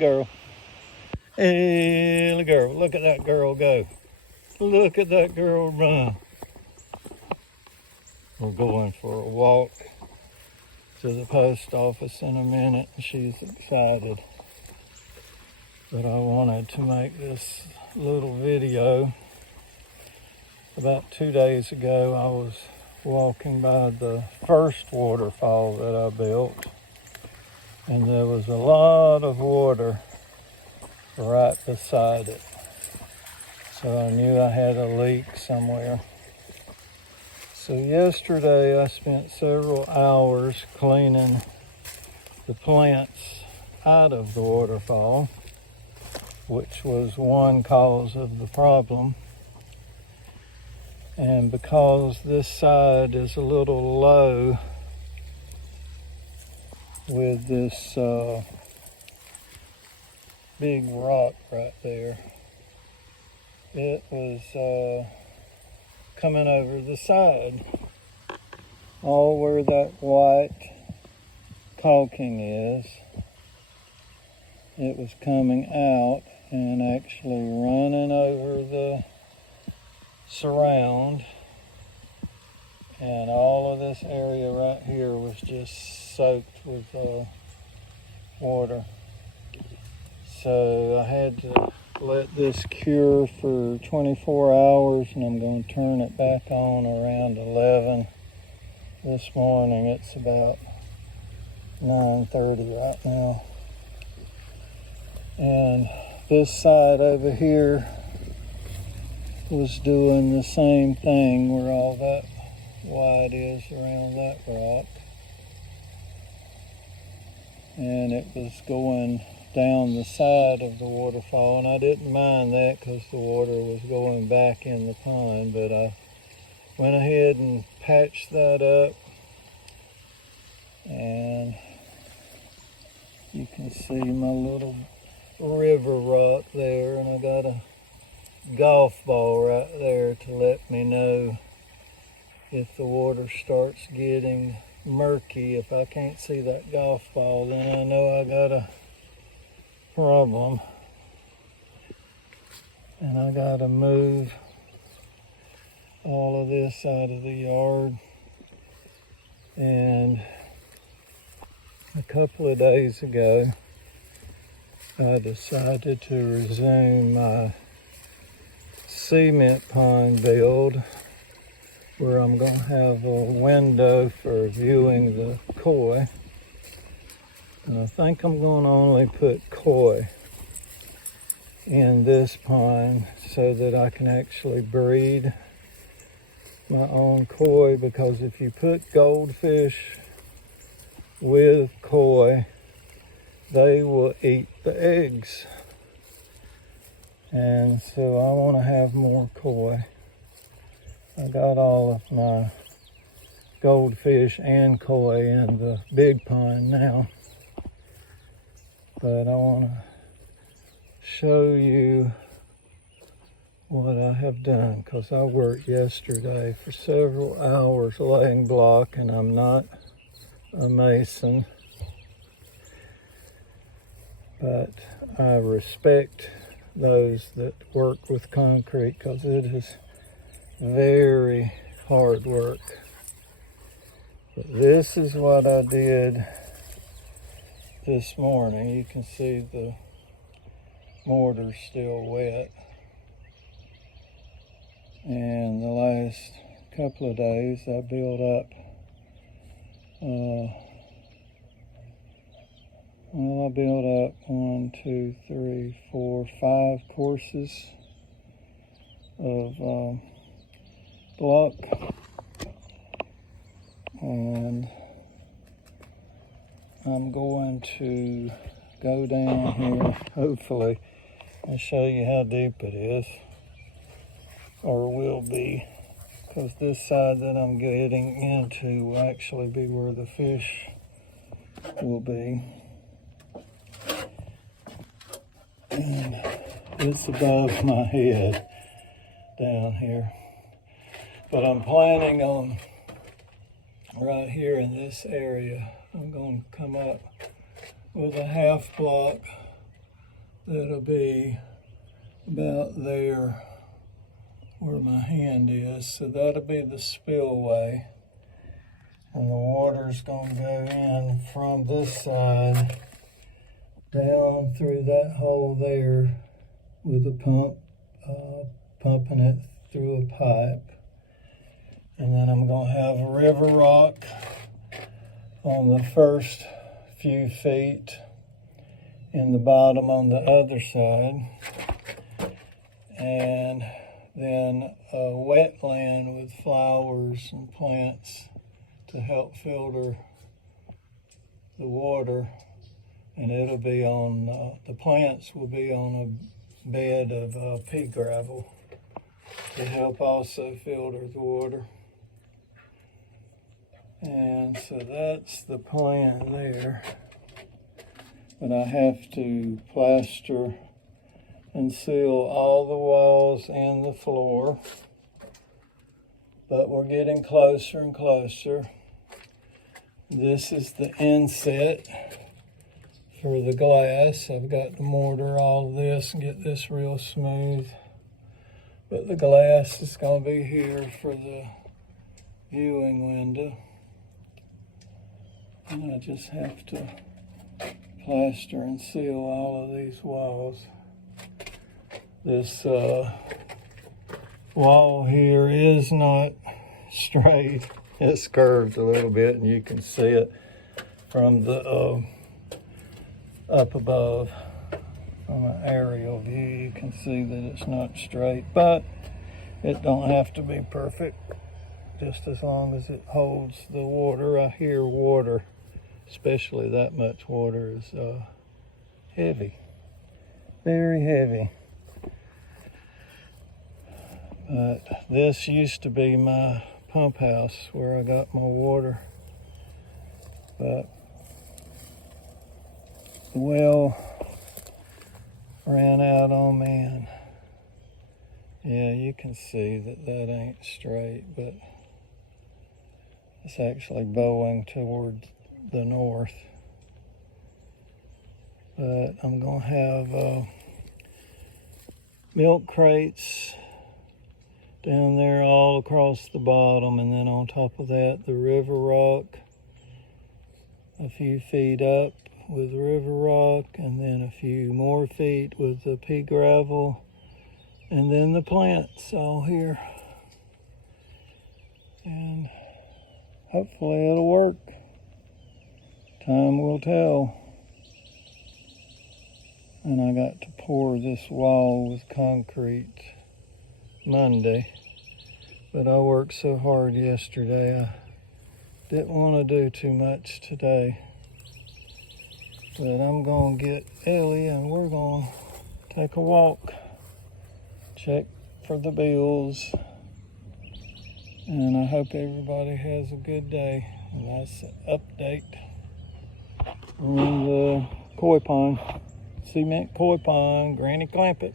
girl. Hey, little girl. Look at that girl go. Look at that girl run. We're going for a walk to the post office in a minute. She's excited. But I wanted to make this little video. About 2 days ago, I was walking by the first waterfall that I built, and there was a lot of water right beside it. So I knew I had a leak somewhere. So yesterday I spent several hours cleaning the plants out of the waterfall, which was one cause of the problem. And because this side is a little low with this big rock right there, it was coming over the side, all where that white caulking is. It was coming out and actually running over the surround, and all of this area right here was just soaked with water. So I had to let this cure for 24 hours, and I'm going to turn it back on around 11 this morning. It's about 9:30 right now. And this side over here was doing the same thing, where all that white is around that rock. And it was going down the side of the waterfall, and I didn't mind that because the water was going back in the pond, but I went ahead and patched that up, and you can see my little river rock there, and I got a golf ball right there to let me know if the water starts getting murky. If I can't see that golf ball, then I know I got a problem, and I gotta move all of this out of the yard. And a couple of days ago, I decided to resume my cement pond build, where I'm going to have a window for viewing the koi. And I think I'm going to only put koi in this pond so that I can actually breed my own koi, because if you put goldfish with koi, they will eat the eggs. And so I want to have more koi. I got all of my goldfish and koi in the big pond now. But I want to show you what I have done, because I worked yesterday for several hours laying block, and I'm not a mason. But I respect those that work with concrete, because it is very hard work. But this is what I did this morning. You can see the mortar's still wet. And the last couple of days I built up I built up 1, 2, 3, 4, 5 courses of block, and I'm going to go down here, hopefully, and show you how deep it is, or will be, because this side that I'm getting into will actually be where the fish will be. And it's above my head down here. But I'm planning on right here in this area, I'm going to come up with a half block that'll be about there where my hand is. So that'll be the spillway. And the water's gonna go in from this side down through that hole there with a pump, pumping it through a pipe. And then I'm gonna have a river rock on the first few feet in the bottom on the other side. And then a wetland with flowers and plants to help filter the water. And it'll be on, the plants will be on a bed of pea gravel to help also filter the water. And so that's the plan there. But I have to plaster and seal all the walls and the floor. But we're getting closer and closer. This is the inset for the glass. I've got to mortar all of this and get this real smooth. But the glass is going to be here for the viewing window. And I just have to plaster and seal all of these walls. This wall here is not straight. It's curved a little bit, and you can see it from the up above. From an aerial view, you can see that it's not straight, but it don't have to be perfect. Just as long as it holds the water. I hear water, especially that much water, is heavy, very heavy. But this used to be my pump house where I got my water. But the well ran out on me, and yeah, you can see that that ain't straight, but it's actually bowing toward the north. But I'm gonna have milk crates down there all across the bottom, and then on top of that the river rock a few feet up with river rock, and then a few more feet with the pea gravel, and then the plants all here. And hopefully it'll work. Time will tell. And I got to pour this wall with concrete Monday, but I worked so hard yesterday I didn't want to do too much today. But I'm gonna get Ellie and we're gonna take a walk, check for the bills, and I hope everybody has a good day. And that's an update on the koi pond, cement koi pond, Granny Klampett.